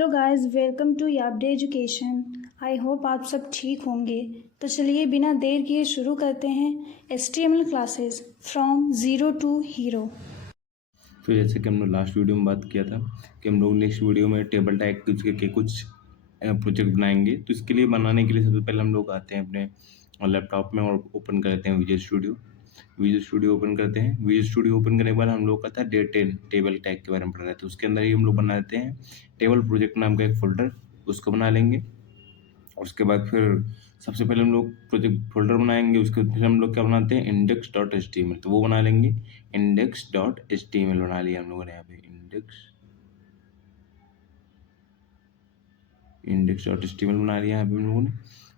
Hello guys, welcome to यापडे education. I hope आप सब ठीक होंगे। तो चलिए बिना देर किए शुरू करते हैं HTML classes from zero to hero. तो जैसे कि हम लोग लास्ट वीडियो में बात किया था कि हम लोग नेक्स्ट वीडियो में टेबल टैग के कुछ प्रोजेक्ट बनाएंगे। तो इसके लिए बनाने के लिए सबसे पहले हम लोग आते हैं अपने लैपटॉप में और ओपन कर लेते हैं visual studio. Visual studio open करते हैं। विजुअल स्टूडियो ओपन करने के बाद हम लोग का था टेबल टैग के बारे में पढ़ रहे थे। उसके अंदर ही हम लोग बना देते हैं टेबल प्रोजेक्ट नाम का एक फोल्डर, उसको बना लेंगे। और उसके बाद फिर सबसे पहले हम लोग प्रोजेक्ट फोल्डर बनाएंगे। उसके फिर हम लोग क्या बनाते हैं index.html, तो वो बना लेंगे। index.html बना लिया हम लोगों ने यहाँ पे index.html बना लिया यहाँ पे हम लोगों ने।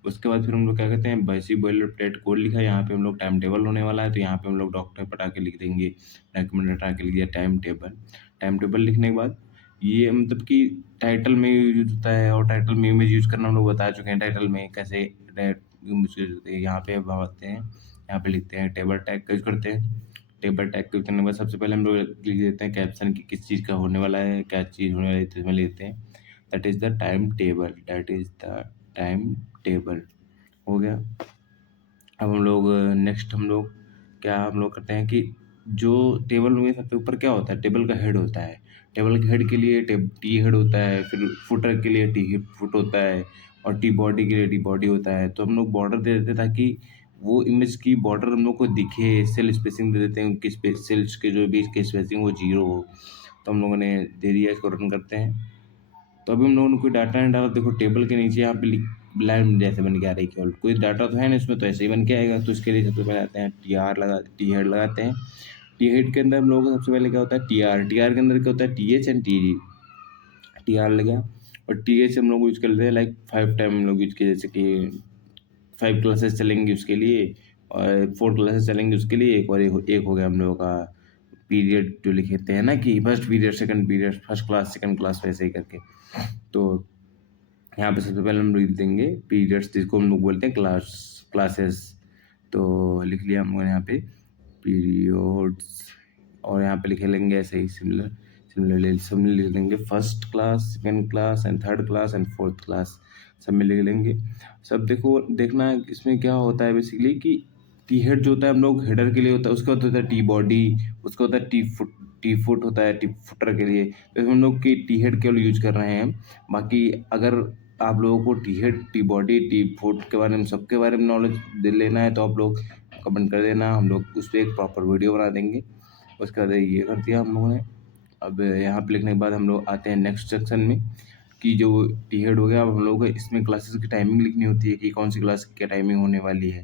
उसके बाद फिर हम लोग क्या कहते हैं बेसिक बॉयलर प्लेट कोड लिखा है। यहाँ पे हम लोग टाइम टेबल होने वाला है, तो यहाँ पे हम लोग डॉक्टर पटा के लिख देंगे, डॉक्यूमेंट हटा के लिख दिया टाइम टेबल लिखने के बाद ये मतलब कि टाइटल में यूज होता है, और टाइटल में इमेज यूज करना हम लोग बता चुके हैं। टाइटल में कैसे यूज होते हैं यहाँ पे बताते हैं। यहाँ पे लिखते हैं टेबल टैग का यूज करते हैं। टेबल टैग का यूज करने के बाद सबसे पहले हम लोग लिख देते हैं कैप्शन की किस चीज़ का होने वाला है, क्या चीज़ होने वाली है, तो इसमें लिखते हैं that is the time table. हो गया। अब हम लोग क्या हम लोग करते हैं कि जो टेबल में सबसे ऊपर क्या होता है, टेबल का हेड होता है। टेबल के हेड के लिए टी हेड होता है, फिर फुटर के लिए टी फुट होता है, और टी बॉडी के लिए टी बॉडी होता है। तो हम लोग बॉर्डर दे देते हैं ताकि वो इमेज की बॉर्डर हम लोग को दिखे। सेल स्पेसिंग दे देते हैं, उनकी सेल्स के जो बीच की स्पेसिंग वो 0 हो। तो हम लोगों ने दे दिया, इसको रन करते हैं। तो अभी हम लोगों ने कोई डाटा नहीं डाला। देखो टेबल के नीचे यहाँ पे लाइन जैसे बन के आ रही है, केवल कोई डाटा तो है नहीं इसमें, तो ऐसे ही बन के आएगा। तो इसके लिए सबसे पहले आते हैं टी हेड लगाते हैं। टी हेड के अंदर हम लोगों को सबसे पहले क्या होता है टी आर के अंदर क्या होता है TH and TD। T R लगा, और TH हम लोग यूज कर लेते हैं लाइक 5 टाइम हम लोग यूज किए, जैसे कि 5 क्लासेस चलेंगी उसके लिए, और 4 क्लासेस चलेंगी उसके लिए। एक हो गया हम लोगों का पीरियड, जो लिखते हैं ना कि first period second period, first class second class, वैसे ही करके। तो यहाँ पे सबसे पहले हम लिख देंगे पीरियड्स, जिसको हम लोग बोलते हैं क्लासेस। तो लिख लिया हम लोगों ने यहाँ पे पीरियड्स, और यहाँ पे लिख लेंगे ऐसे ही सिमिलरली लिख लेंगे first class, second class and third class and fourth class, सब में लिख लेंगे। सब देखना इसमें क्या होता है बेसिकली कि टी हेड जो होता है हम लोग हेडर के लिए होता है, उसका होता है टी बॉडी, उसका होता है टी फुट होता है टी फुटर के लिए। तो हम लोग की टी हेड केवल यूज कर रहे हैं। बाकी अगर आप लोगों को T head, T body, T foot के बारे में, सबके बारे में नॉलेज दे लेना है, तो आप लोग कमेंट कर देना, हम लोग उस पर एक प्रॉपर वीडियो बना देंगे। उसके बाद ये कर दिया हम लोगों ने। अब यहाँ पे लिखने के बाद हम लोग आते हैं नेक्स्ट सेक्शन में कि जो टी हेड हो गया। अब हम लोग को इसमें क्लासेस की टाइमिंग लिखनी होती है कि कौन सी क्लास की क्या टाइमिंग होने वाली है।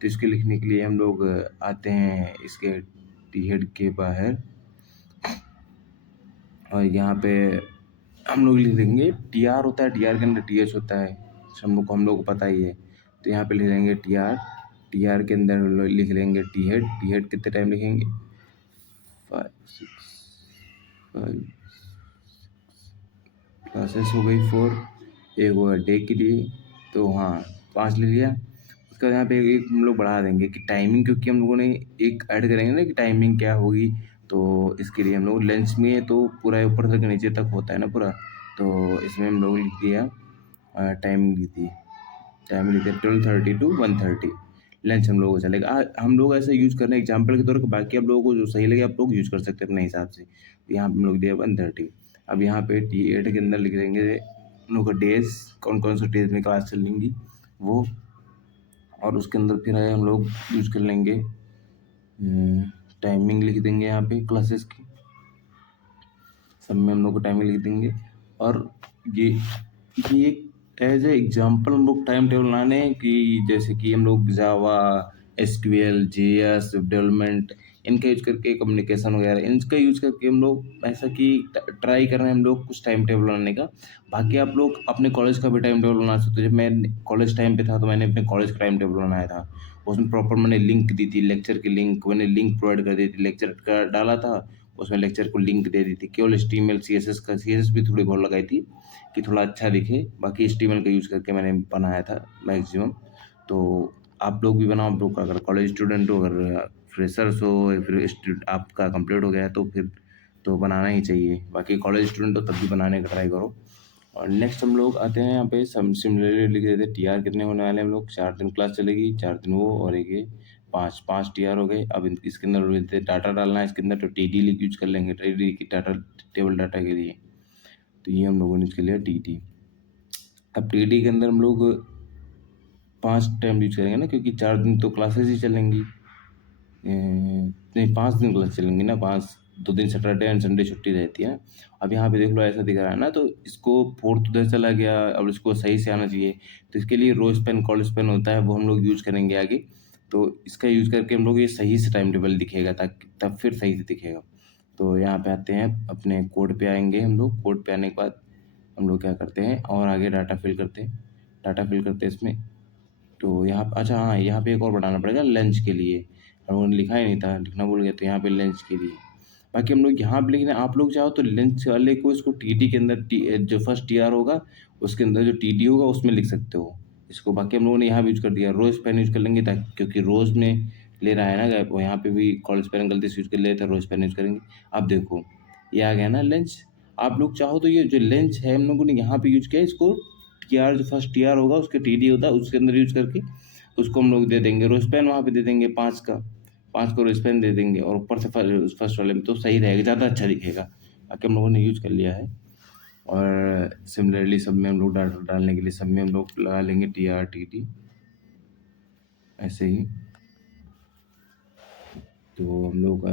तो इसके लिखने के लिए हम लोग आते हैं इसके टी हेड के बाहर, और यहाँ पे हम लोग लिख देंगे TR होता है, TR के अंदर TH होता है, हम लोग को पता ही है। तो यहाँ पे लिख देंगे TR के अंदर हम लोग लिख लेंगे टी हेड कितने टाइम लिखेंगे 5 6 5 क्लासेस हो गई 4, एक होगा डे के लिए, तो हाँ 5 ले लिया। उसके बाद यहाँ पे एक हम लोग बढ़ा देंगे कि टाइमिंग, क्योंकि हम लोगों ने एक ऐड करेंगे ना कि टाइमिंग क्या होगी। तो इसके लिए हम लोग लंच में तो पूरा ऊपर से नीचे तक होता है ना पूरा, तो इसमें हम लोग लिख दिया टाइमिंग लिख दी 12:30 to 1:30 लंच हम लोगों को चलेगा। हम लोग ऐसा यूज कर रहे हैं एग्जाम्पल के तौर पर, बाकी आप लोगों को जो सही लगे आप लोग यूज कर सकते हैं अपने हिसाब से। तो यहाँ पे हम लोग दिया 1:30। अब यहाँ पे T8 के अंदर लिख देंगे हम लोग का डेज, कौन कौन से डेज में क्लास चलेंगी वो, और उसके अंदर फिर हम लोग यूज कर लेंगे टाइमिंग लिख देंगे यहाँ पे क्लासेस की, सब में हम लोग को टाइमिंग लिख देंगे। और ये एक एज ए एग्जाम्पल हम लोग टाइम टेबल बनाने कि जैसे कि हम लोग जावा, SQL, JS डेवलपमेंट, इनका यूज करके कम्युनिकेशन वगैरह, इनका यूज करके हम लोग ऐसा कि ट्राई कर रहे हैं हम लोग कुछ टाइम टेबल बनाने का। बाकी आप लोग अपने कॉलेज का भी टाइम टेबल बना सकते हो। जब मैं कॉलेज टाइम पे था तो मैंने अपने कॉलेज का टाइम टेबल बनाया था। उसमें प्रॉपर मैंने लिंक दी थी, लेक्चर की लिंक मैंने प्रोवाइड कर दी थी, लेक्चर का डाला था, उसमें लेक्चर को लिंक दे दी थी। केवल HTML CSS भी थोड़ी बहुत लगाई थी कि थोड़ा अच्छा दिखे। बाकी HTML का यूज़ करके मैंने बनाया था मैक्सिमम। तो आप लोग भी बनाओ। आप लोग अगर कॉलेज स्टूडेंट हो, अगर फ्रेशर्स हो, या फिर आपका कंप्लीट हो गया है तो फिर तो बनाना ही चाहिए। बाकी कॉलेज स्टूडेंट हो तब भी बनाने का ट्राई करो। और नेक्स्ट हम लोग आते हैं यहाँ पे सिमिलरली लिख देते हैं टी आर कितने होने वाले हैं हम लोग। 4 दिन क्लास चलेगी, 4 दिन वो और एक ये 5 टी आर हो गए। अब इसके अंदर बोलते हैं डाटा डालना है इसके अंदर, तो टी डी यूज कर लेंगे टी डी की डाटा, टेबल डाटा के लिए। तो ये हम लोगों ने इसके लिए टी डी। अब टी डी के अंदर हम लोग 5 टाइम यूज करेंगे ना, क्योंकि 4 दिन तो क्लासेस ही चलेंगी। नहीं, 5 दिन क्लास चलेंगी ना, 2 दिन सैटरडे एंड संडे छुट्टी रहती है। अब यहाँ पे देख लो ऐसा दिख रहा है ना, तो इसको फोर्थ उधर चला गया, अब इसको सही से आना चाहिए। तो इसके लिए रोज पेन कॉलेज पेन होता है, वो हम लोग यूज करेंगे आगे। तो इसका यूज करके हम लोग ये सही से टाइम टेबल दिखेगा, ताकि तब फिर सही से दिखेगा। तो यहाँ पे आते हैं, अपने कोड पे आएंगे हम लोग। कोड पे आने के बाद हम लोग क्या करते हैं और आगे डाटा फिल करते हैं। डाटा फिल करते हैं इसमें। तो यहाँ अच्छा हाँ, यहाँ पे एक और बढ़ाना पड़ेगा लंच के लिए, हम लोगों ने लिखा ही नहीं था, लिखना भूल गए। तो यहाँ पे लंच के लिए, बाकी हम लोग यहाँ पे लिख रहे हैं। आप लोग चाहो तो लंच वाले को इसको टीटी के अंदर जो फर्स्ट टीआर होगा उसके अंदर जो टीटी होगा उसमें लिख सकते हो इसको। बाकी हम लोगों ने यहाँ भी यूज कर दिया, रोज पेन यूज कर लेंगे, ताकि क्योंकि रोज में ले रहा है ना, वो यहाँ पे भी कॉलेज पेन गलती से यूज कर लेते, रोज पेन यूज करेंगे। अब देखो ये आ गया ना लंच। आप लोग चाहो तो ये जो लंच है हम लोगों ने यहाँ पे यूज किया, इसको टीआर जो फर्स्ट टीआर होगा उसके टीडी होता है उसके अंदर यूज करके उसको हम लोग दे देंगे रोज पेन, वहाँ पे दे देंगे 5 को रोज पेन दे देंगे, और ऊपर से फर्स्ट वाले में तो सही रहेगा, ज़्यादा अच्छा दिखेगा। बाकी हम लोगों ने यूज कर लिया है। और सिमिलरली सब में हम लोग डाटा डालने के लिए सब में हम लोग लगा लेंगे टी आर टी टी, ऐसे ही। तो हम लोग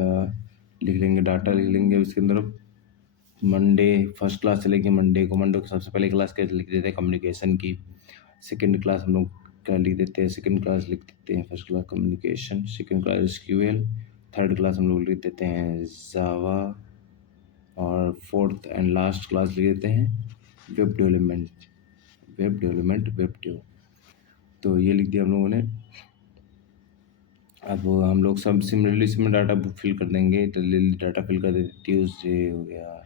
लिख लेंगे, डाटा लिख लेंगे इसके अंदर। मंडे फर्स्ट क्लास चलेगी, मंडे को सबसे पहले क्लास क्या लिख देते हैं, कम्युनिकेशन की। सेकंड क्लास हम लोग क्या लिख देते हैं, सेकंड क्लास लिख देते हैं first class communication, second class SQL, third class हम लोग लिख देते हैं जावा, और फोर्थ एंड लास्ट क्लास लिख देते हैं वेब डेवलपमेंट, वेब डेव। तो ये लिख दिया हम लोगों ने। अब हम लोग सब सिमिलरली इसमें डाटा फिल कर देंगे, तो डाटा फिल कर देते, ट्यूसडे हो गया,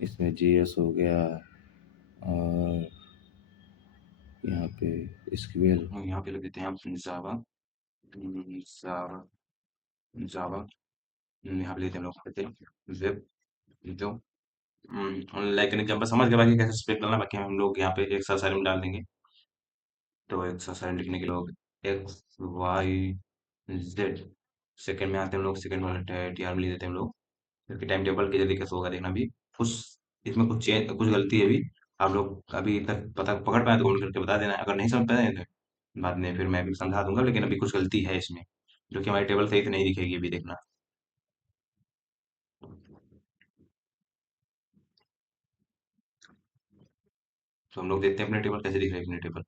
इसमें जेएस हो गया, और यहाँ पे एसक्यूएल, यहाँ पे लिख देते हैं हम जावा, जावा, जावा। यहाँ पे लेते हैं हम लोग कहते हैं वेब जो लाइक एन एग्जाम्पल समझ गए, बाकी कैसे स्पेल करना, बाकी हम लोग यहाँ पे एक साथ सारे में डाल देंगे। तो एक साथ सारे लिखने के लोग एक्स वाई जेड। सेकंड में आते हैं हम लोग, सेकंड वाला टीआर में लिख देते हैं हम लोग, क्योंकि टाइम टेबल के जरिए कैसे होगा देखना भी। कुछ इसमें कुछ चेंज कुछ गलती है भी, आप लोग अभी तक पता पकड़ पाए तो कमेंट करके बता देना, अगर नहीं समझ पाए तो बाद में फिर मैं भी समझा दूंगा, लेकिन अभी कुछ गलती है इसमें जो कि हमारी टेबल सही से नहीं दिखेगी अभी, देखना। तो हम लोग देखते हैं अपने टेबल कैसे दिख रही है अपनी टेबल,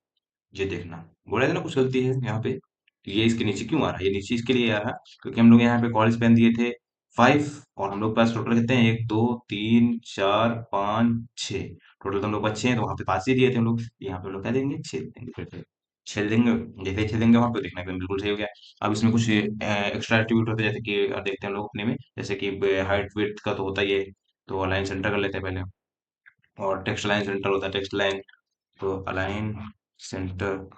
ये देखना। बोला था ना कुछ गलती है यहाँ पे, ये इसके नीचे क्यों आ रहा है, ये नीचे इसके लिए आ रहा है क्योंकि हम लोग यहाँ पे कॉलेज पेन दिए थे 5, और हम लोग पास टोटल कितने हैं, 1 2 3 4 5 6, टोटल तो हम लोग पास 6 हैं, तो वहाँ पे 5 ही दिए थे हम लोग, यहाँ पे हम लोग क्या देंगे 6 देंगे, फिर से 6 देंगे। जैसे ही 6 देंगे वहाँ पे देखना एकदम बिल्कुल सही हो गया। अब इसमें कुछ एक्स्ट्रा एट्रीब्यूट होते हैं, जैसे कि देखते हैं हम लोग अपने में, जैसे कि हाइट वेट का तो होता ही है, तो अलाइन सेंटर कर लेते हैं पहले। और टेक्स्ट लाइन सेंटर होता है, टेक्स्ट लाइन, तो अलाइन सेंटर,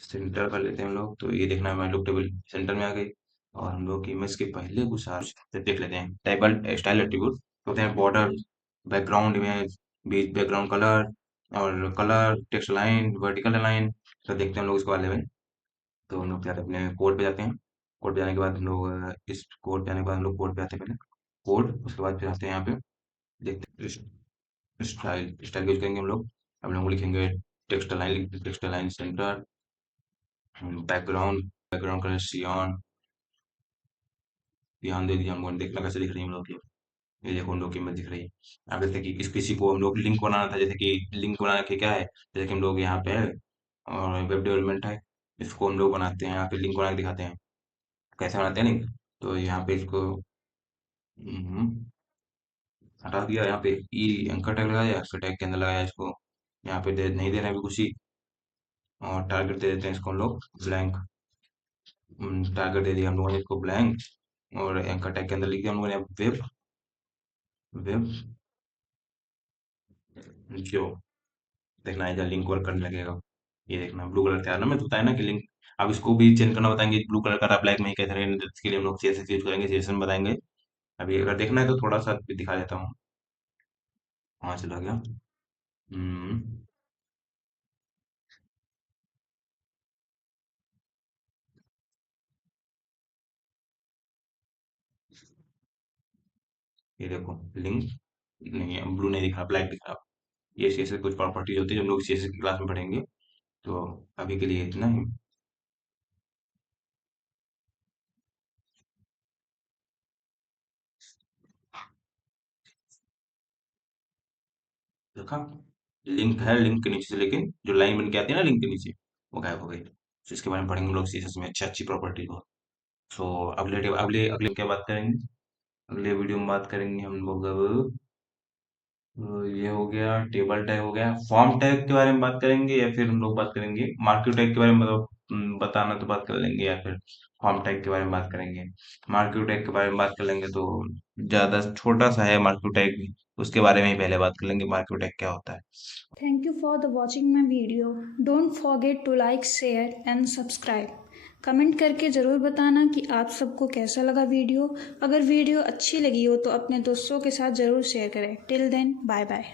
सेंटर कर लेते हैं हम लोग। तो ये देखना है, हमारे लोग टेबल सेंटर में आ गई। और हम लोग इमेज के पहले कुछ देख लेते हैं, टेबल स्टाइल एट्रीब्यूट होते हैं, बॉर्डर, बैकग्राउंड इमेज, बीच बैकग्राउंड कलर, और colour, text line, vertical line. तो देखते हैं हम लोग इसको वाले में। तो हम लोग क्या करते हैं, अपने कोड पे जाते हैं। कोड पे जाने के बाद हम लोग इस कोड पे आने के बाद हम लोग कोड पे आते हैं पहले, कोड, उसके बाद फिर आते हैं यहाँ पे, देखते हैं स्टाइल, स्टाइल यूज करेंगे हम लोग। हम लोग लिखेंगे text line, text line centre, background, background colour सियान। ध्यान दे दिया, हम लोगों ने देखना कैसे दिख रही है हम लोग की, ये देखो हम लोग की इमेज दिख रही है। अब जैसे कि इस किसी को हम लोग लिंक बनाना था, जैसे कि लिंक बनाना के क्या है, जैसे कि हम लोग यहाँ पे है और वेब डेवलपमेंट है, इसको हम लोग बनाते हैं, यहाँ पे लिंक बना के दिखाते हैं कैसे बनाते हैं लिंक। तो यहाँ पे इसको हटा दिया, यहाँ पे ई एंकर टैग लगाया, एंकर टैग के अंदर लगाया इसको, यहाँ पे नहीं दे रहे हैं अभी कुछ ही, और टारगेट दे देते हैं इसको हम लोग ब्लैंक। टारगेट दे दिया हम लोगों ने इसको ब्लैंक, और एंकर टैग के अंदर लिख दिया हम लोगों ने वेब, वेब जो, देखना है जब लिंक वर्क करने लगेगा, ये देखना ब्लू कलर तैयार ना में होता है ना कि लिंक। अब इसको भी चेंज करना बताएंगे, ब्लू कलर का था ब्लैक में ही कैसे रहेगा, इसके लिए हम लोग सीएसएस यूज करेंगे, सीएसएस में बताएंगे। अभी अगर देखना है तो थोड़ा सा दिखा देता हूँ। हाँ चला गया। हम्म, ये देखो लिंक नहीं है, ब्लू नहीं दिख रहा, ब्लैक दिख रहा। ये सीएसएस कुछ प्रॉपर्टीज होती है, हम लोग सीएसएस की क्लास में पढ़ेंगे। तो अभी के लिए इतना ही। देखा, लिंक है, लिंक के नीचे से लेके जो लाइन बन के आती है ना लिंक के नीचे, वो गायब हो गई। तो इसके बारे में पढ़ेंगे हम लोग सीएसएस में, अच्छी अच्छी प्रॉपर्टी को। तो अगले अगले अगले क्या बात करेंगे, अगले वीडियो में बात करेंगे हम लोग अब। ये हो गया, टेबल टैग हो गया, फॉर्म टैग के बारे में बात करेंगे, या फिर हम लोग बात करेंगे मार्क्यू टैग के बारे में, मतलब बताना तो बात कर लेंगे, या फिर फॉर्म टैग के बारे में बात करेंगे। मार्क्यू टैग के बारे में बात कर लेंगे तो ज्यादा छोटा सा है मार्क्यू टैग, उसके बारे में ही पहले बात कर लेंगे, मार्क्यू टैग क्या होता है। Thank you for the watching my video. Don't forget to like, share and subscribe. Comment करके ज़रूर बताना कि आप सबको कैसा लगा वीडियो। अगर वीडियो अच्छी लगी हो तो अपने दोस्तों के साथ ज़रूर शेयर करें। Till then bye bye.